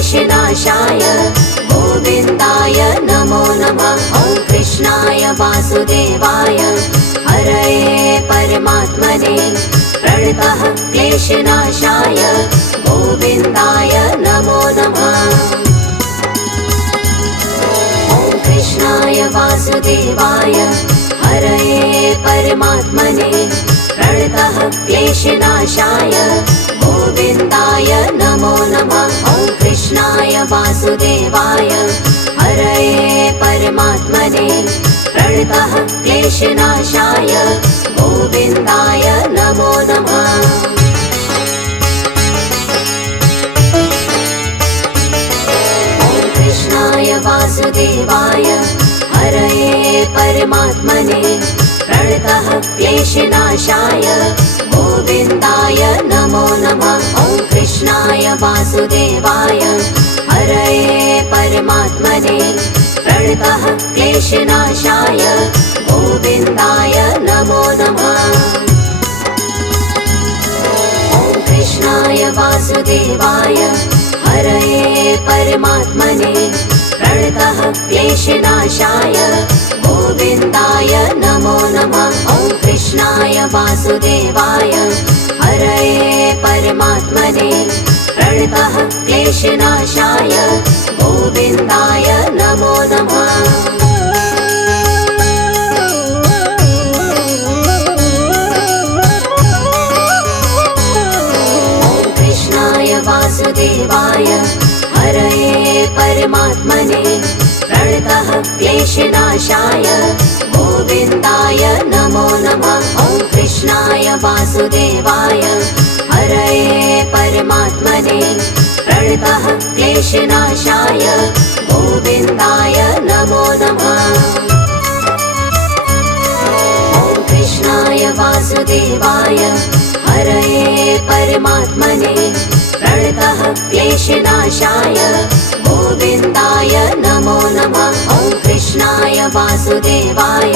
क्लेशनाशाय गोविन्दाय नमो नमः। ॐ कृष्णाय वासुदेवाय हरये परमात्मने प्रणतः क्लेशनाशाय गोविन्दाय नमो नमः। ॐ कृष्णाय वासुदेवाय हरये परमात्मने प्रणतः क्लेशनाशाय गोविन्दाय नमो नमः। ॐ कृष्णाय वासुदेवाय हरये परमात्मने प्रणतः क्लेशनाशाय गोविन्दाय नमो नमः। ॐ कृष्णाय वासुदेवाय हरये परमात्मने प्रणतः क्लेशनाशाय गोविन्दाय नमो नमः। ॐ कृष्णाय वासुदेवाय हरये परमात्मने प्रणतः क्लेशनाशाय गोविन्दाय नमो नमः। ॐ कृष्णाय वासुदेवाय हरये परमात्मने प्रणतः क्लेशनाशाय गोविन्दाय नमो नमः। ॐ कृष्णाय वासुदेवाय हरये परमात्मने प्रणतः क्लेशनाशाय गोविन्दाय नमो नमः। ॐ कृष्णाय वासुदेवाय हरये परमात्मने प्रणतः क्लेशनाशाय गोविन्दाय नमो नमः। ॐ कृष्णाय वासुदेवाय हरये परमात्मने प्रणतः क्लेशनाशाय गोविन्दाय नमो नमः। ॐ कृष्णाय वासुदेवाय हरये परमात्मने प्रणतः क्लेशनाशाय गोविन्दाय नमो नमः। ॐ कृष्णाय वासुदेवाय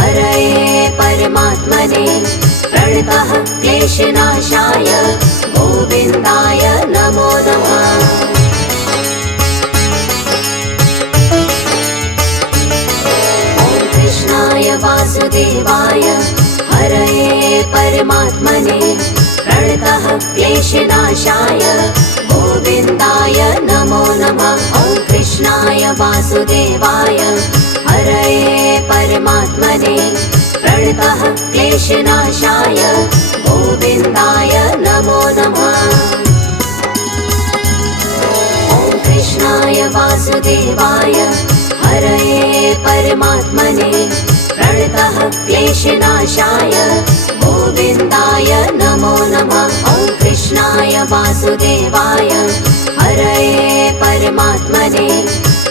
हरये परमात्मने प्रणतः क्लेशनाशाय गोविन्दाय नमो नमः। ॐ कृष्णाय वासुदेवाय हरये परमात्मने प्रणतः क्लेशनाशाय गोविन्दाय नमो नमः। ॐ कृष्णाय वासुदेवाय हरये परमात्मने प्रणतः क्लेशनाशाय गोविन्दाय नमो नमः। ॐ कृष्णाय वासुदेवाय हरये परमात्मने प्रणतः क्लेशनाशाय गोविन्दाय नमो नमः। ॐ कृष्णाय वासुदेवाय हरये परमात्मने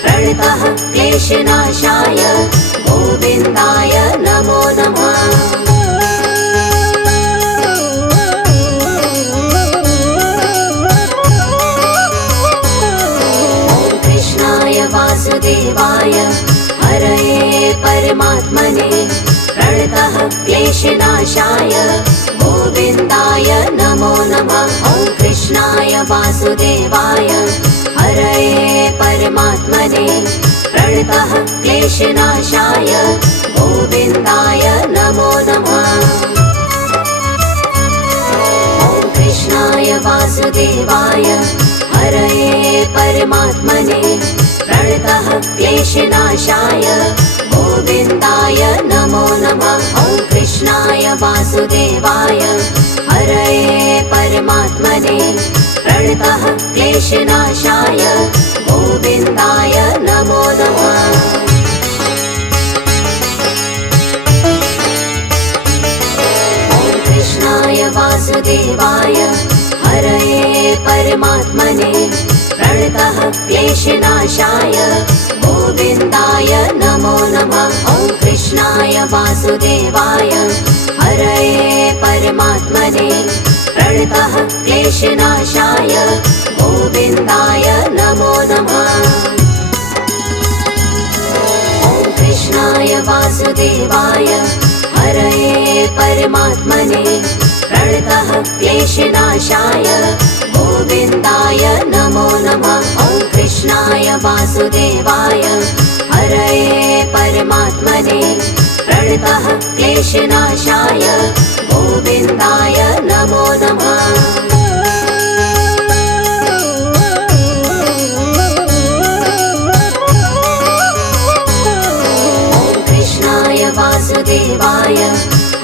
प्रणतः क्लेशनाशाय गोविन्दाय नमो नमः। ॐ कृष्णाय वासुदेवाय हरये परमात्मने प्रणतः क्लेशनाशाय गोविन्दाय नमो नमः। ॐ कृष्णाय वासुदेवाय हरये परमात्मने प्रणतः क्लेशनाशाय गोविन्दाय नमो नमः। ॐ कृष्णाय वासुदेवाय हरये परमात्मने प्रणतः क्लेशनाशाय गोविन्दाय नमो नमः। ॐ कृष्णाय वासुदेवाय हरये परमात्मने प्रणतः क्लेशनाशाय गोविन्दाय नमो नमः। ॐ कृष्णाय वासुदेवाय हरये परमात्मने प्रणतः क्लेशनाशाय गोविन्दाय नमो नमः। ॐ कृष्णाय वासुदेवाय हरये परमात्मने प्रणतः क्लेशनाशाय गोविन्दाय नमो नमः। ॐ कृष्णाय वासुदेवाय हरये परमात्मने प्रणतः क्लेशनाशाय गोविन्दाय नमो नमः। वासुदेवाय हरये परमात्मने प्रणतः क्लेशनाशाय गोविन्दाय नमो नमः। वासुदेवाय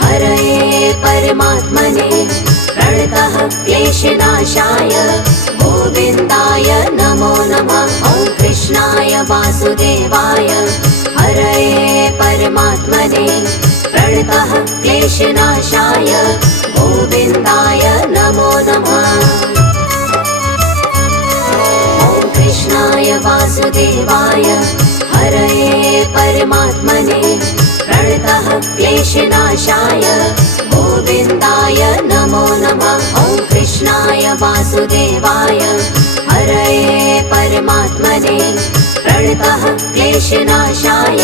हरये परमात्मने प्रणतः क्लेशनाशाय गोविन्दाय नमो नमः। ॐ कृष्णाय वासुदेवाय हरये परमात्मने प्रणतः क्लेशनाशाय गोविन्दाय नमो नमः। ॐ कृष्णाय वासुदेवाय हरये परमात्मने प्रणतः क्लेशनाशाय गोविन्दाय नमो नमः। ॐ कृष्णाय वासुदेवाय हरये परमात्मने प्रणतः क्लेशनाशाय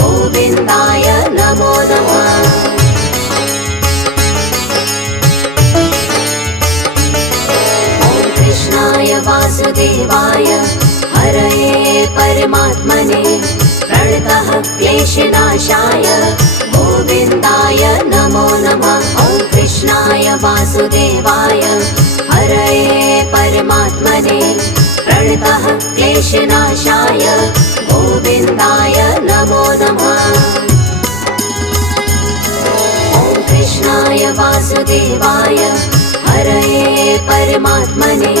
गोविन्दाय नमो नमः। ॐ कृष्णाय वासुदेवाय हरये परमात्मने प्रणतः क्लेशनाशाय गोविन्दाय नमो नमः। ॐ कृष्णाय वासुदेवाय हरये परमात्मने प्रणतः क्लेशनाशाय गोविन्दाय नमो नमः। ॐ कृष्णाय वासुदेवाय हरये परमात्मने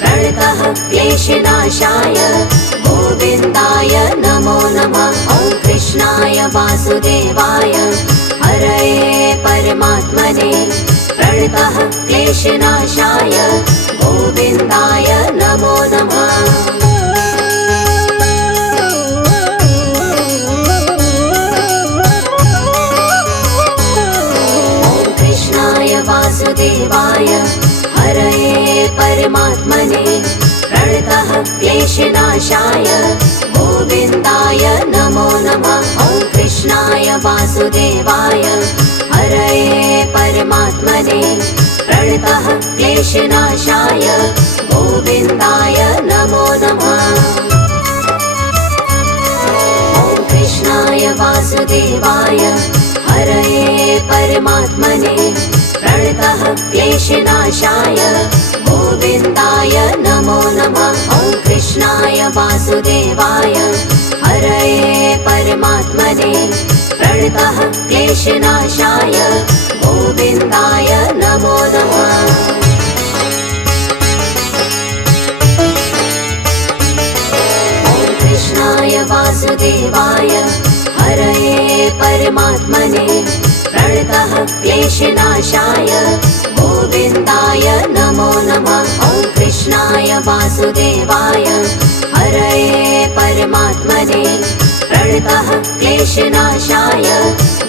प्रणतः क्लेशनाशाय गोविन्दाय नमो नमः। ॐ कृष्णाय वासुदेवाय हरये परमात्मने प्रणतः क्लेशनाशाय गोविन्दाय नमो नमः। ॐ कृष्णाय वासुदेवाय हरये परमात्मने प्रणतः क्लेशनाशाय गोविन्दाय नमो नमः। ॐ कृष्णाय वासुदेवाय हरये परमात्मने प्रणतः क्लेशनाशाय गोविन्दाय नमो नमः। ॐ कृष्णाय वासुदेवाय हरये परमात्मने प्रणतः क्लेशनाशाय गोविन्दाय नमो नमः। ॐ कृष्णाय वासुदेवाय हरये परमात्मने प्रणतः क्लेशनाशाय गोविन्दाय नमो नमः। ॐ कृष्णाय वासुदेवाय हरये परमात्मने प्रणतः क्लेशनाशाय गोविन्दाय नमो नमः। ॐ कृष्णाय वासुदेवाय हरये परमात्मने प्रणतः क्लेशनाशाय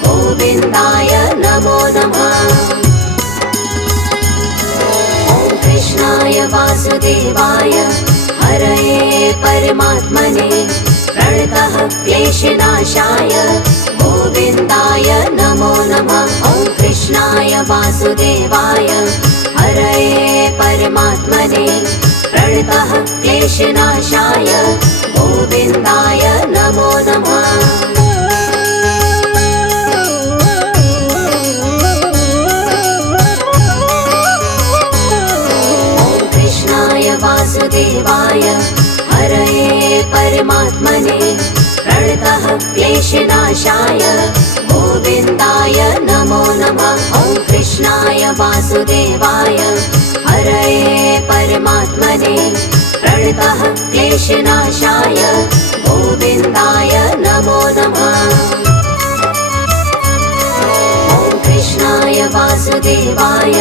गोविन्दाय नमो नमः। ॐ कृष्णाय वासुदेवाय हरये परमात्मने प्रणतः क्लेशनाशाय गोविन्दाय नमो नमः। ॐ कृष्णाय वासुदेवाय हरये परमात्मने प्रणतः क्लेशनाशाय गोविन्दाय नमो नमः। ॐ कृष्णाय वासुदेवाय हरये परमात्मने प्रणतः क्लेशनाशाय गोविन्दाय नमो नमः। ॐ कृष्णाय वासुदेवाय हरये परमात्मने प्रणतः क्लेशनाशाय गोविन्दाय नमो नमः। ॐ कृष्णाय वासुदेवाय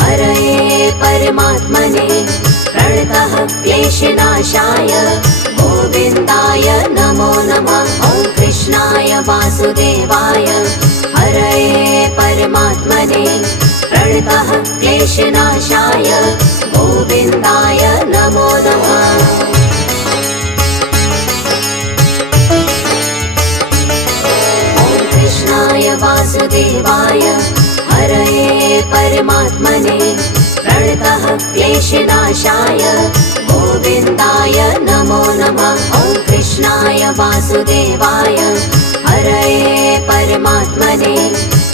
हरये परमात्मने प्रणतः क्लेशनाशाय गोविन्दाय नमो नमः। ॐ कृष्णाय वासुदेवाय हरये परमात्मने प्रणतः क्लेशनाशाय गोविन्दाय नमो नमः। ॐ कृष्णाय वासुदेवाय हरये परमात्मने प्रणतः क्लेशनाशाय गोविन्दाय नमो नमः। ॐ वासुदेवाय हरये परमात्मने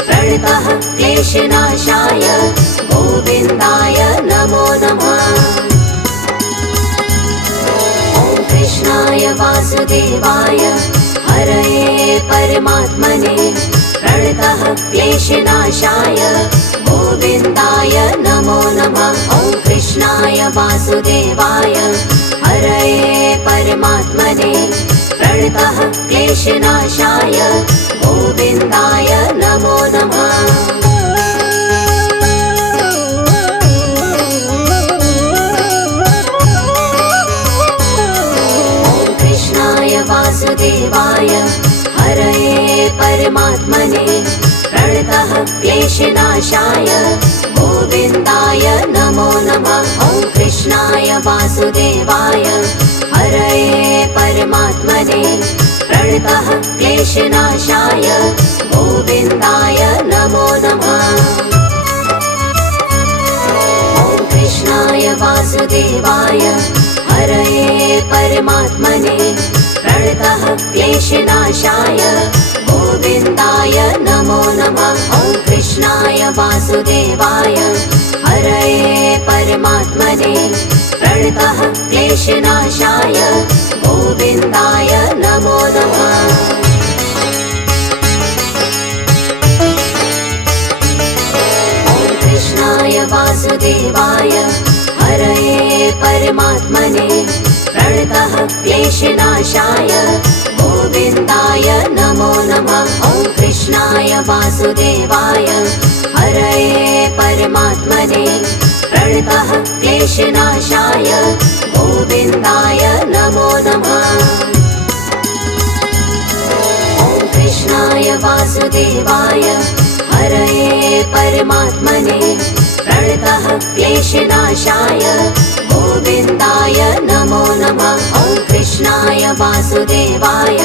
प्रणतः क्लेशनाशाय गोविन्दाय नमो नमः। ॐ कृष्णाय वासुदेवाय हरये परमात्मने प्रणतः क्लेशनाशाय गोविन्दाय नमो नमः। ॐ कृष्णाय वासुदेवाय हरये परमात्मने प्रणतः क्लेशनाशाय गोविन्दाय नमो नमः। ॐ कृष्णाय वासुदेवाय हरये परमात्मने प्रणतः क्लेशनाशाय गोविन्दाय नमो नमः। ॐ कृष्णाय वासुदेवाय हरये परमात्मने प्रणतः क्लेशनाशाय गोविन्दाय नमो नमः। ॐ कृष्णाय वासुदेवाय हरये परमात्मने प्रणतः क्लेशनाशाय गोविन्दाय नमो नमः। ॐ कृष्णाय वासुदेवाय हरये परमात्मने प्रणतः क्लेशनाशाय गोविन्दाय नमो नमः। ॐ कृष्णाय वासुदेवाय हरये परमात्मने प्रणतः क्लेशनाशाय गोविन्दाय नमो नमः। ॐ कृष्णाय वासुदेवाय हरये परमात्मने प्रणतः क्लेशनाशाय गोविन्दाय नमो नमः। ॐ कृष्णाय वासुदेवाय हरये परमात्मने प्रणतः क्लेशनाशाय गोविन्दाय नमो नमः। ॐ कृष्णाय वासुदेवाय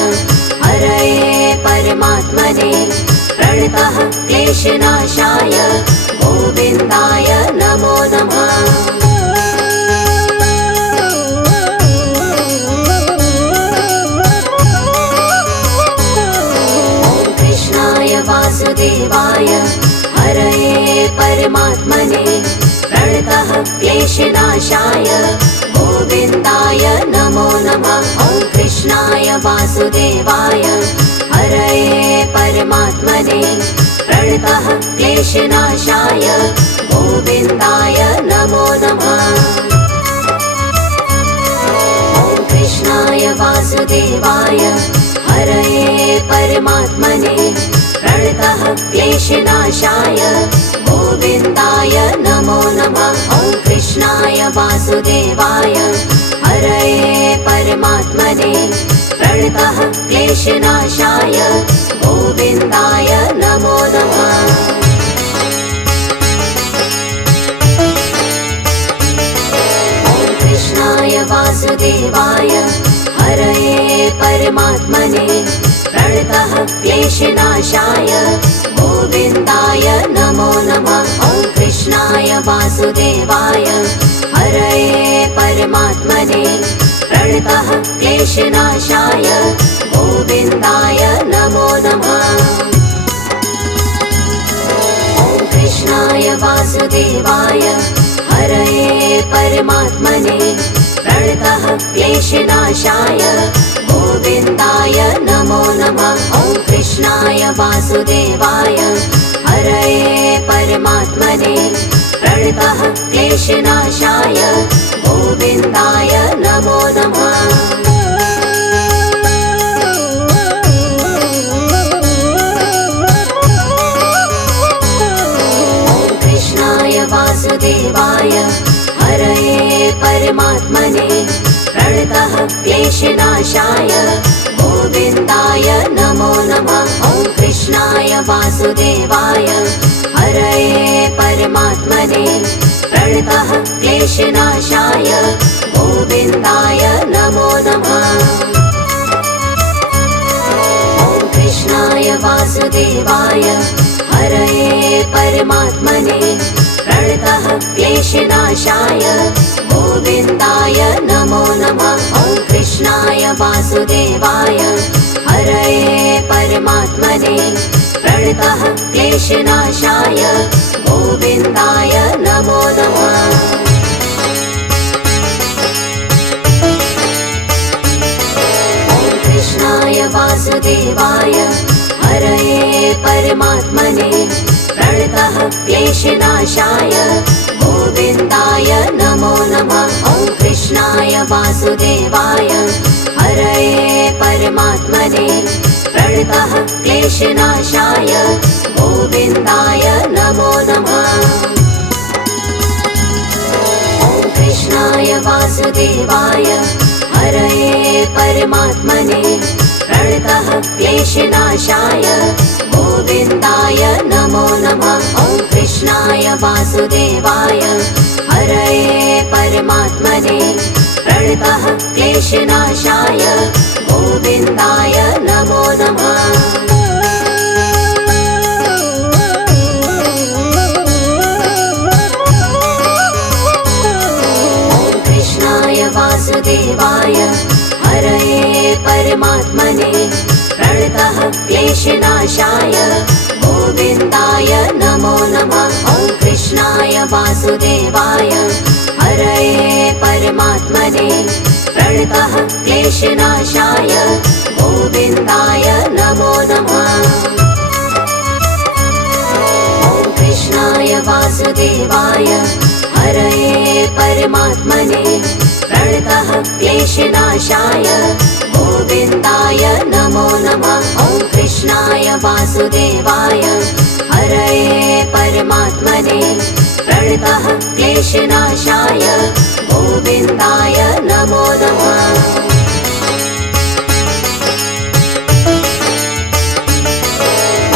हरये परमात्मने प्रणतः क्लेशनाशाय गोविन्दाय नमो नमः। ॐ कृष्णाय वासुदेवाय हरये परमात्मने प्रणतः क्लेशनाशाय गोविन्दाय नमो नमः। ॐ कृष्णाय वासुदेवाय हरये परमात्मने प्रणतः क्लेशनाशाय गोविन्दाय नमो नमः। ॐ कृष्णाय वासुदेवाय हरये परमात्मने प्रणतः क्लेशनाशाय गोविन्दाय नमो नमः। ॐ कृष्णाय वासुदेवाय हरये परमात्मने प्रणतः क्लेशनाशाय गोविन्दाय नमो नमः। ॐ कृष्णाय वासुदेवाय हरये परमात्मने प्रणतः क्लेशनाशाय गोविन्दाय नमो नमः। ॐ कृष्णाय वासुदेवाय हरये परमात्मने प्रणतः क्लेशनाशाय गोविन्दाय नमो नमः। ॐ कृष्णाय वासुदेवाय हरये परमात्मने प्रणतः क्लेशनाशाय गोविन्दाय नमो नमः। ॐ कृष्णाय वासुदेवाय हरये परमात्मने प्रणतः क्लेशनाशाय गोविन्दाय नमो नमः। ॐ कृष्णाय वासुदेवाय हरये परमात्मने प्रणतः क्लेशनाशाय गोविन्दाय नमो नमः। ॐ कृष्णाय वासुदेवाय हरये परमात्मने प्रणतः क्लेशनाशाय गोविन्दाय नमो नमः। ॐ कृष्णाय वासुदेवाय हरये परमात्मने प्रणतः क्लेशनाशाय गोविन्दाय नमो नमः। ॐ कृष्णाय वासुदेवाय वासुदेवाय हरये परमात्मने प्रणतः क्लेशनाशाय गोविन्दाय नमो नमः। कृष्णाय वासुदेवाय हरये परमात्मने प्रणतः क्लेशनाशाय गोविन्दाय नमो नमः। ॐ कृष्णाय वासुदेवाय हरये परमात्मने प्रणतः क्लेशनाशाय गोविन्दाय नमो नमः। ॐ कृष्णाय वासुदेवाय हरये परमात्मने प्रणतः क्लेशनाशाय गोविन्दाय नमो नमः। ॐ कृष्णाय वासुदेवाय हरये परमात्मने प्रणतः क्लेशनाशाय गोविन्दाय नमो नमः। वासुदेवाय हरये परमात्मने प्रणतः क्लेशनाशाय गोविन्दाय नमो नमः। ॐ कृष्णाय वासुदेवाय हरये परमात्मने प्रणतः क्लेशनाशाय गोविन्दाय नमो नमः। ॐ कृष्णाय वासुदेवाय हरये परमात्मने प्रणतः क्लेशनाशाय गोविन्दाय नमो नमः। ॐ कृष्णाय वासुदेवाय हरये परमात्मने प्रणतः क्लेशनाशाय गोविन्दाय नमो नमः।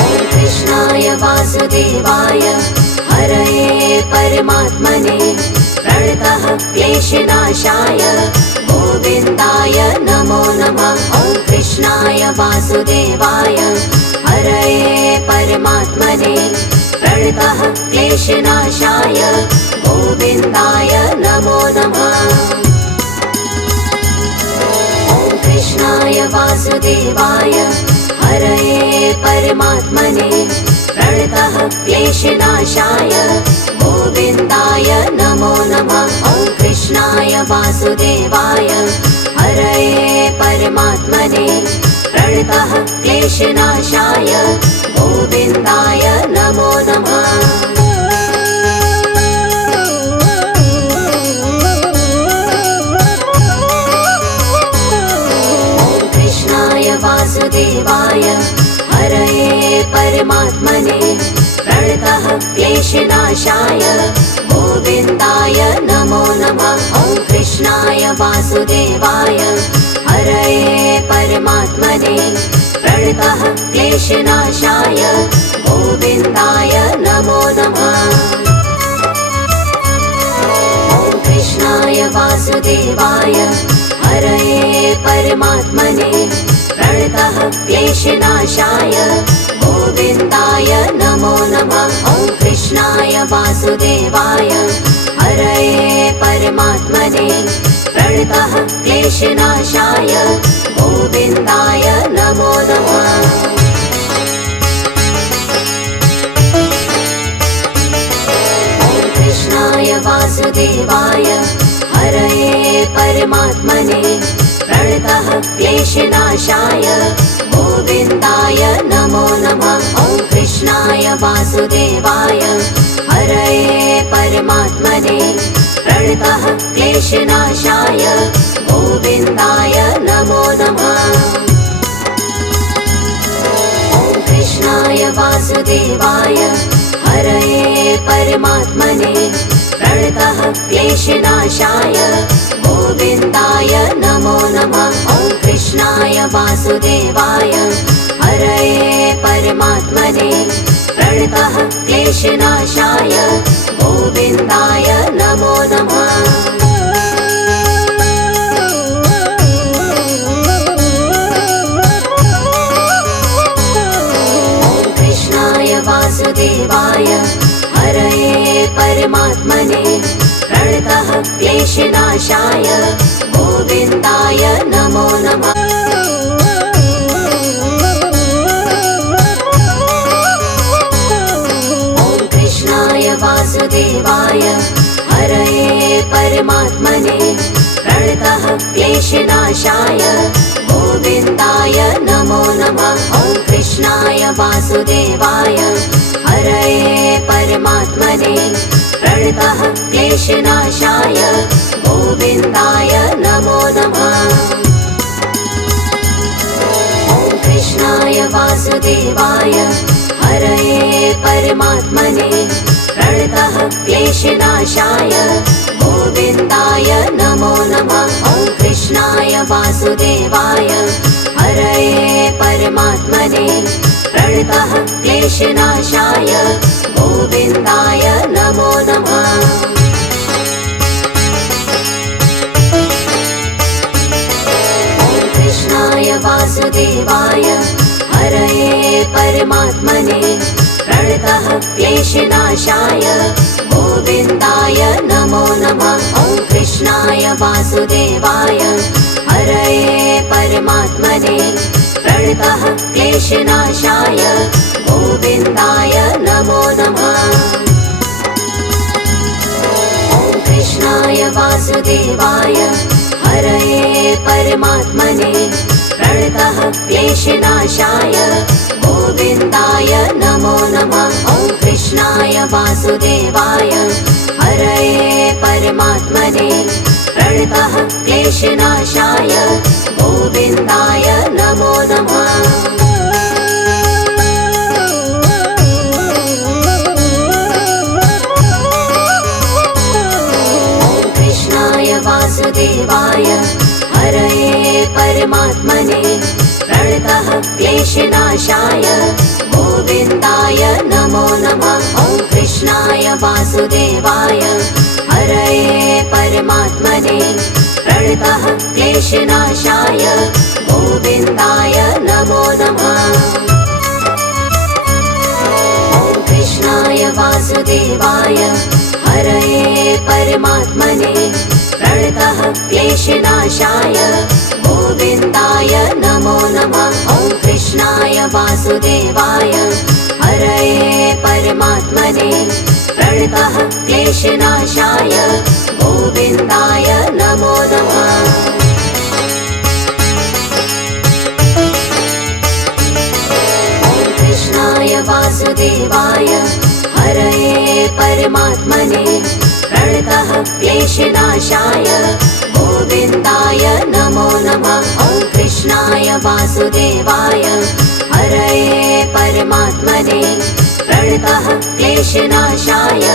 ॐ कृष्णाय वासुदेवाय हरये परमात्मने प्रणतः क्लेशनाशाय गोविन्दाय नमो नमः। ॐ कृष्णाय वासुदेवाय हरये परमात्मने प्रणतः क्लेशनाशाय गोविन्दाय नमो नमः। ॐ कृष्णाय वासुदेवाय हरये परमात्मने प्रणतः क्लेशनाशाय गोविन्दाय नमो नमः। ॐ कृष्णाय वासुदेवाय हरये परमात्मने प्रणतः क्लेशनाशाय गोविन्दाय नमो नमः। ॐ कृष्णाय वासुदेवाय हरये परमात्मने प्रणतः क्लेशनाशाय गोविन्दाय नमो नमः। ॐ कृष्णाय वासुदेवाय हरये परमात्मने प्रणतः क्लेशनाशाय गोविन्दाय नमो नमः। ॐ कृष्णाय वासुदेवाय हरये परमात्मने प्रणतः क्लेशनाशाय गोविन्दाय नमो नमः। ॐ कृष्णाय वासुदेवाय हरये परमात्मने प्रणतः क्लेशनाशाय गोविन्दाय नमो नमः। ॐ कृष्णाय वासुदेवाय हरये परमात्मने प्रणतः क्लेशनाशाय गोविन्दाय नमो नमः। ॐ कृष्णाय वासुदेवाय हरये परमात्मने प्रणतः क्लेशनाशाय गोविन्दाय नमो नमः। ॐ कृष्णाय वासुदेवाय हरये परमात्मने प्रणतः क्लेशनाशाय गोविन्दाय नमो नमः। ॐ कृष्णाय वासुदेवाय हरये परमात्मने प्रणतः क्लेशनाशाय गोविन्दाय नमो नमः। ॐ कृष्णाय वासुदेवाय हरये परमात्मने प्रणतः क्लेशनाशाय गोविन्दाय नमो नमः। परमात्मने प्रणतः क्लेशनाशाय गोविन्दाय नमो नमः। ॐ कृष्णाय वासुदेवाय हरये परमात्मने प्रणतः क्लेशनाशाय गोविन्दाय नमो नमः। ॐ कृष्णाय वासुदेवाय हरये परमात्मने प्रणतः क्लेशनाशाय गोविन्दाय नमो नमः। ॐ कृष्णाय वासुदेवाय हरये परमात्मने प्रणतः क्लेशनाशाय गोविन्दाय नमो नमः। ॐ कृष्णाय वासुदेवाय हरये परमात्मने प्रणतः क्लेशनाशाय गोविन्दाय नमो नमः। ॐ कृष्णाय वासुदेवाय हरये परमात्मने प्रणतः क्लेशनाशाय गोविन्दाय नमो नमः। ॐ कृष्णाय वासुदेवाय हरये परमात्मने प्रणतः क्लेशनाशाय गोविन्दाय नमो नमः। ॐ कृष्णाय वासुदेवाय हरये परमात्मने प्रणतः क्लेशनाशाय गोविन्दाय नमो नमः। ॐ कृष्णाय वासुदेवाय हरये परमात्मने प्रणतः क्लेशनाशाय गोविन्दाय नमो नमः। ॐ कृष्णाय वासुदेवाय हरये परमात्मने प्रणतः क्लेशनाशाय गोविन्दाय नमो नमः। ॐ कृष्णाय वासुदेवाय हरये परमात्मने प्रणतः क्लेशनाशाय गोविन्दाय नमो नमः। ॐ कृष्णाय वासुदेवाय हरये परमात्मने प्रणतः क्लेशनाशाय गोविन्दाय नमो नमः। ॐ कृष्णाय वासुदेवाय हरये परमात्मने प्रणतः क्लेशनाशाय गोविन्दाय नमो नमः। ॐ कृष्णाय वासुदेवाय हरये परमात्मने प्रणतः क्लेशनाशाय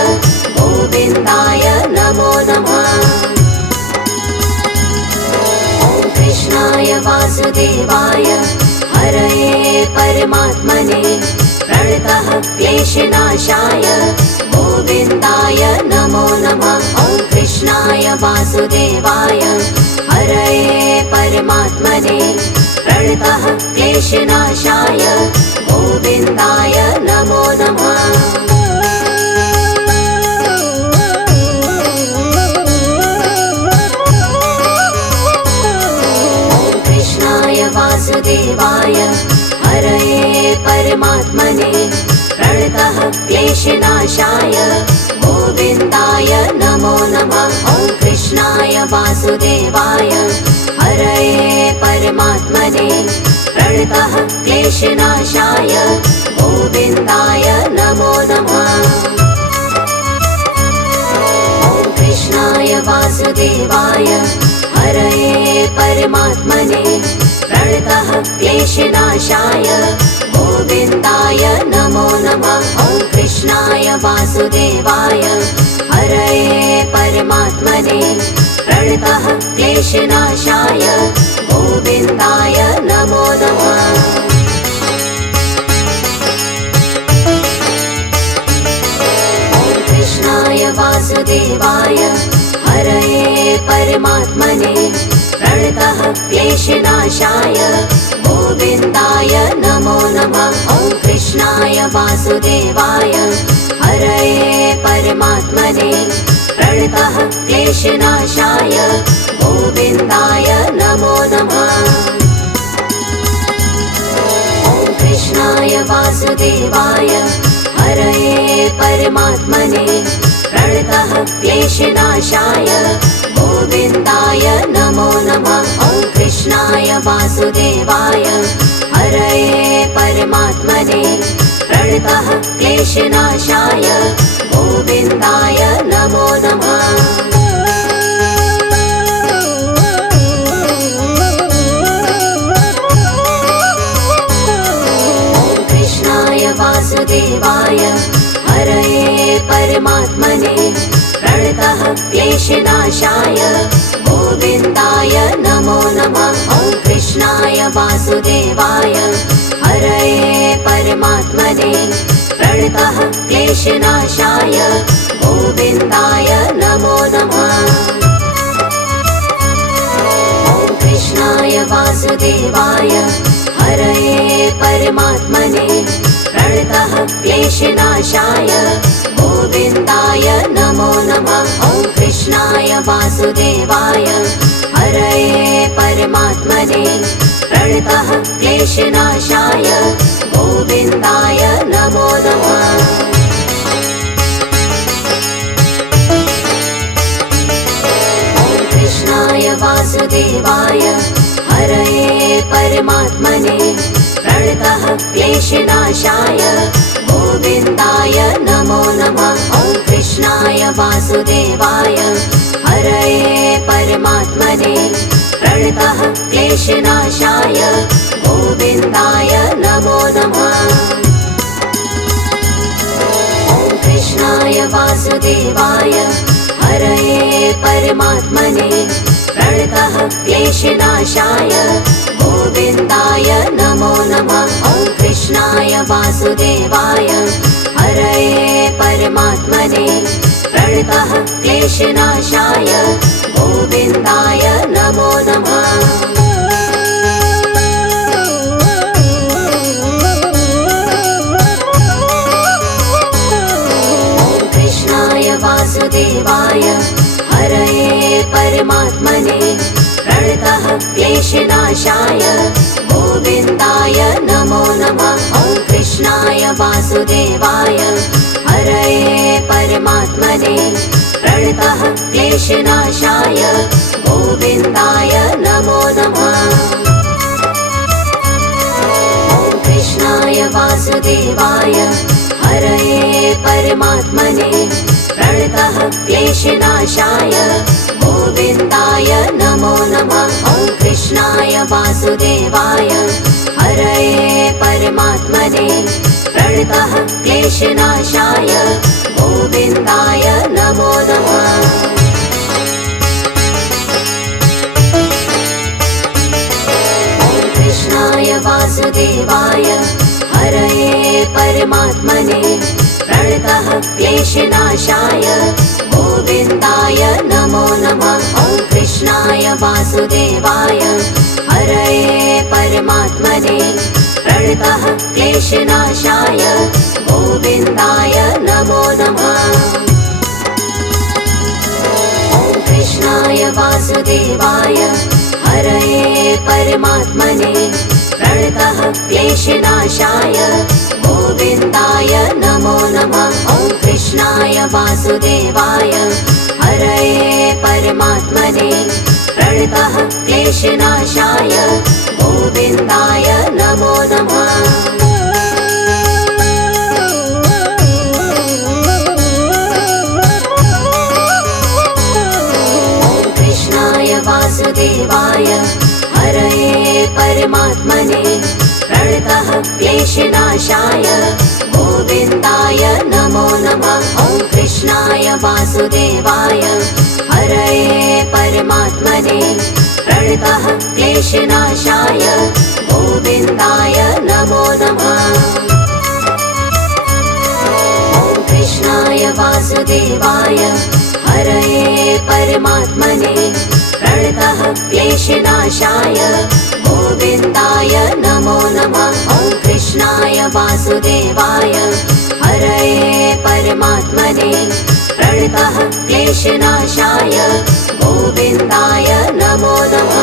गोविन्दाय नमो नमः। ॐ कृष्णाय वासुदेवाय हरये परमात्मने प्रणतः क्लेशनाशाय गोविन्दाय नमो नमः। ॐ कृष्णाय वासुदेवाय हरये परमात्मने प्रणतः क्लेशनाशाय गोविन्दाय नमो नमः। ॐ कृष्णाय वासुदेवाय हरये परमात्मने प्रणतः क्लेशनाशाय गोविन्दाय नमो नमः। ॐ कृष्णाय वासुदेवाय हरये परमात्मने प्रणतः क्लेशनाशाय गोविन्दाय नमो नमः। ॐ कृष्णाय वासुदेवाय हरये परमात्मने प्रणतः क्लेशनाशाय गोविन्दाय नमो नमः। ॐ कृष्णाय वासुदेवाय हरये परमात्मने प्रणतः क्लेशनाशाय गोविन्दाय नमो नमः। ॐ कृष्णाय वासुदेवाय हरये परमात्मने प्रणतः क्लेशनाशाय गोविन्दाय नमो नमः। ॐ कृष्णाय वासुदेवाय हरये परमात्मने प्रणतः क्लेशनाशाय गोविन्दाय नमो नमः। ॐ कृष्णाय वासुदेवाय हरये परमात्मने प्रणतः क्लेशनाशाय गोविन्दाय नमो नमः। ॐ कृष्णाय वासुदेवाय हरये परमात्मने प्रणतः क्लेशनाशाय गोविन्दाय नमो नमः। वासुदेवाय हरये परमात्मने प्रणतः क्लेशनाशाय गोविन्दाय नमो नमः। ॐ कृष्णाय वासुदेवाय हरये परमात्मने प्रणतः क्लेशनाशाय गोविन्दाय नमो नमः। ॐ कृष्णाय वासुदेवाय हरये परमात्मने प्रणतः क्लेशनाशाय गोविन्दाय नमो नमः। ॐ कृष्णाय वासुदेवाय हरये परमात्मने प्रणतः क्लेशनाशाय गोविन्दाय नमो नमः। ॐ कृष्णाय वासुदेवाय हरये परमात्मने प्रणतः क्लेशनाशाय गोविन्दाय नमो नमः। ॐ कृष्णाय वासुदेवाय हरये परमात्मने प्रणतः क्लेशनाशाय गोविन्दाय नमो नमः। ॐ कृष्णाय वासुदेवाय हरये परमात्मने प्रणतः क्लेशनाशाय गोविन्दाय नमो नमः। ॐ कृष्णाय वासुदेवाय हरये परमात्मने प्रणतः क्लेशनाशाय गोविन्दाय नमो नमः। ॐ कृष्णाय वासुदेवाय हरये परमात्मने प्रणतः क्लेशनाशाय गोविन्दाय नमो नमः। ॐ कृष्णाय वासुदेवाय हरये परमात्मने प्रणतः क्लेशनाशाय गोविन्दाय नमो नमः। ॐ कृष्णाय वासुदेवाय हरये परमात्मने प्रणतः क्लेशनाशाय गोविन्दाय नमो नमः। ॐ कृष्णाय वासुदेवाय हरये परमात्मने प्रणतः क्लेशनाशाय गोविन्दाय नमो नमः। ॐ कृष्णाय वासुदेवाय हरये परमात्मने प्रणतः क्लेशनाशाय गोविन्दाय नमो नमः। ॐ कृष्णाय वासुदेवाय हरये परमात्मने प्रणतः क्लेशनाशाय गोविन्दाय नमो नमः। ॐ कृष्णाय वासुदेवाय हरये परमात्मने प्रणतः क्लेशनाशाय गोविन्दाय नमो नमः। ॐ कृष्णाय वासुदेवाय हरये परमात्मने प्रणतः क्लेशनाशाय गोविन्दाय नमो नमः। ॐ कृष्णाय वासुदेवाय हरये परमात्मने प्रणतः क्लेशनाशाय गोविन्दाय नमो नमः। ॐ कृष्णाय वासुदेवाय हरये परमात्मने प्रणतः क्लेशनाशाय गोविन्दाय नमो नमः। ॐ कृष्णाय वासुदेवाय हरये परमात्मने प्रणतः क्लेशनाशाय गोविन्दाय नमो नमः। ॐ कृष्णाय वासुदेवाय हरये परमात्मने प्रणतः क्लेशनाशाय गोविन्दाय नमो नमः।